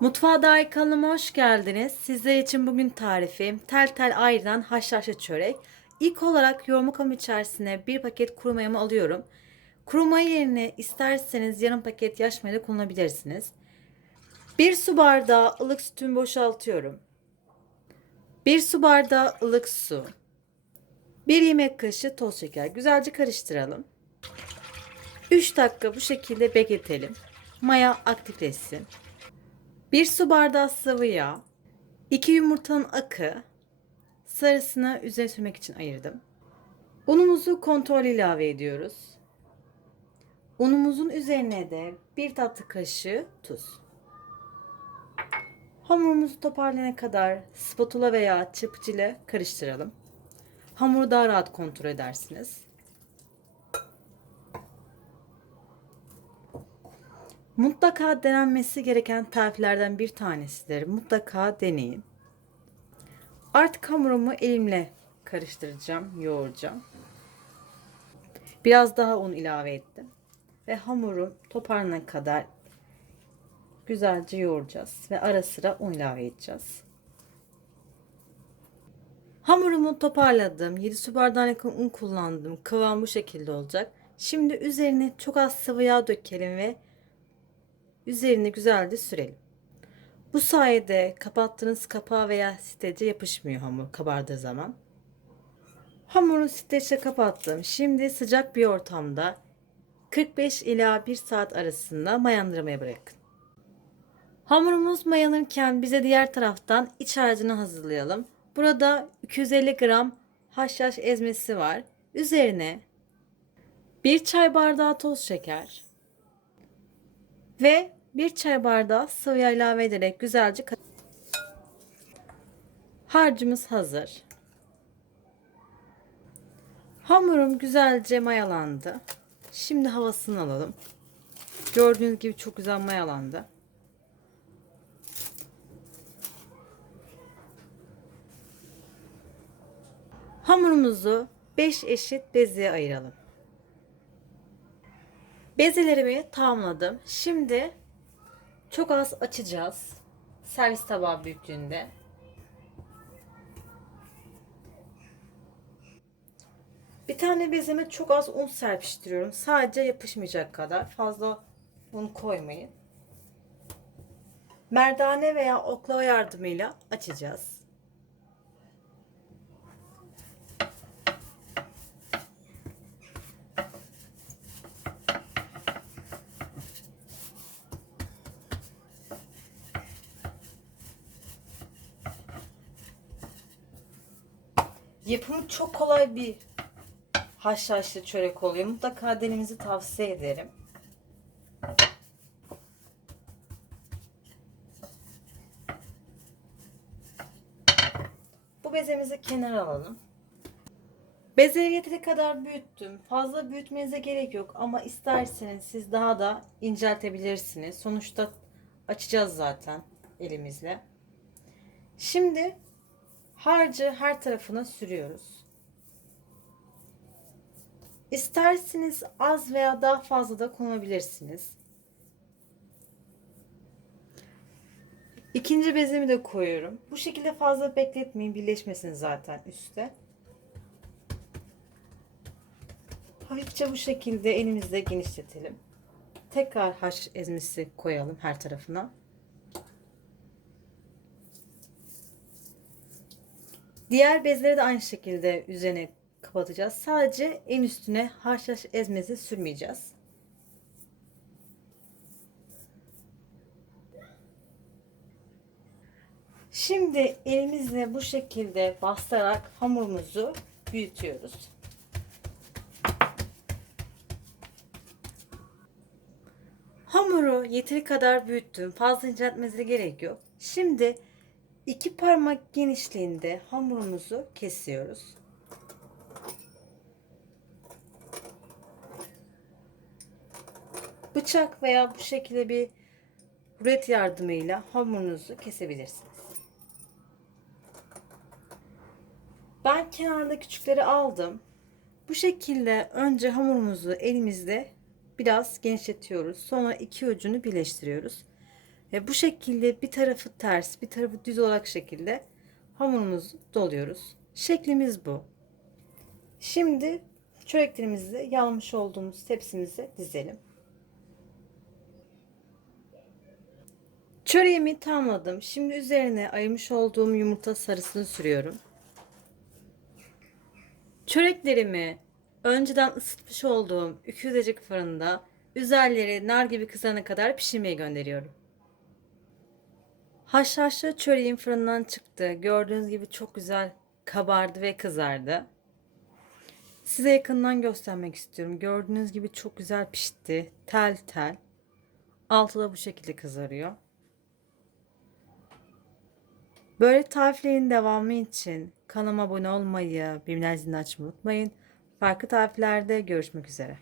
Mutfağa dair kanalıma hoş geldiniz. Sizler için bugün tarifim tel tel ayrılan haşhaşlı çörek. İlk olarak yoğurma kabı içerisine bir paket kuru mayamı alıyorum. Kuru maya yerine isterseniz yarım paket yaş maya kullanabilirsiniz. Bir su bardağı ılık sütümü boşaltıyorum. Bir su bardağı ılık su. Bir yemek kaşığı toz şeker. Güzelce karıştıralım. 3 dakika bu şekilde bekletelim. Maya aktifleşsin. 1 su bardağı sıvı yağ, 2 yumurtanın akı, sarısını üzerine sürmek için ayırdım. Unumuzu kontrol ilave ediyoruz. Unumuzun üzerine de 1 tatlı kaşığı tuz. Hamurumuzu toparlayana kadar spatula veya çırpıcı ile karıştıralım. Hamuru daha rahat kontrol edersiniz. Mutlaka denenmesi gereken tariflerden bir tanesidir. Mutlaka deneyin. Artık hamurumu elimle karıştıracağım, yoğuracağım. Biraz daha un ilave ettim. Ve hamuru toparlanana kadar güzelce yoğuracağız. Ve ara sıra un ilave edeceğiz. Hamurumu toparladım. 7 su bardağına yakın un kullandım. Kıvam bu şekilde olacak. Şimdi üzerine çok az sıvı yağ dökelim ve Üzerine güzelce sürelim. Bu sayede kapattığınız kapağı veya streçe yapışmıyor hamur kabardığı zaman. Hamuru streçle kapattım. Şimdi sıcak bir ortamda 45 ila 1 saat arasında mayalandırmaya bırakın. Hamurumuz mayalanırken bize diğer taraftan iç harcını hazırlayalım. Burada 250 gram haşhaş ezmesi var. Üzerine 1 çay bardağı toz şeker, ve bir çay bardağı sıvı yağ ilave ederek güzelce harcımız hazır. Hamurum güzelce mayalandı. Şimdi havasını alalım. Gördüğünüz gibi çok güzel mayalandı. Hamurumuzu 5 eşit bezeye ayıralım. Bezelerimi tamamladım. Şimdi çok az açacağız. Servis tabağı büyüklüğünde. Bir tane bezeme çok az un serpiştiriyorum. Sadece yapışmayacak kadar. Fazla un koymayın. Merdane veya oklava yardımıyla açacağız. Yapımı çok kolay bir haşhaşlı çörek oluyor. Mutlaka denemenizi tavsiye ederim. Bu bezemizi kenara alalım. Bezeyi yeteri kadar büyüttüm. Fazla büyütmenize gerek yok ama isterseniz siz daha da inceltebilirsiniz. Sonuçta açacağız zaten elimizle. Şimdi harcı her tarafına sürüyoruz. İsterseniz az veya daha fazla da kullanabilirsiniz. İkinci bezemi de koyuyorum. Bu şekilde fazla bekletmeyin birleşmesin zaten üstte. Hafifçe bu şekilde elimizde genişletelim. Tekrar haş ezmesi koyalım her tarafına. Diğer bezleri de aynı şekilde üzerine kapatacağız. Sadece en üstüne haşhaş ezmesi sürmeyeceğiz. Şimdi elimizle bu şekilde bastırarak hamurumuzu büyütüyoruz. Hamuru yeteri kadar büyüttüm. Fazla inceltmenize gerek yok. Şimdi iki parmak genişliğinde hamurumuzu kesiyoruz. Bıçak veya bu şekilde bir rulet yardımıyla hamurunuzu kesebilirsiniz. Ben kenarda küçükleri aldım. Bu şekilde önce hamurumuzu elimizde biraz genişletiyoruz. Sonra iki ucunu birleştiriyoruz. Ve bu şekilde bir tarafı ters, bir tarafı düz olarak şekilde hamurumuzu doluyoruz. Şeklimiz bu. Şimdi çöreklerimizi yağlamış olduğumuz tepsimize dizelim. Çöreğimi tamamladım. Şimdi üzerine ayırmış olduğum yumurta sarısını sürüyorum. Çöreklerimi önceden ısıtmış olduğum 200 derece fırında üzerleri nar gibi kızana kadar pişirmeye gönderiyorum. Haşhaşlı çöreğim fırından çıktı. Gördüğünüz gibi çok güzel kabardı ve kızardı. Size yakından göstermek istiyorum. Gördüğünüz gibi çok güzel pişti. Tel tel. Altı da bu şekilde kızarıyor. Böyle tariflerin devamı için kanalıma abone olmayı, bildirim zilini açmayı unutmayın. Farklı tariflerde görüşmek üzere.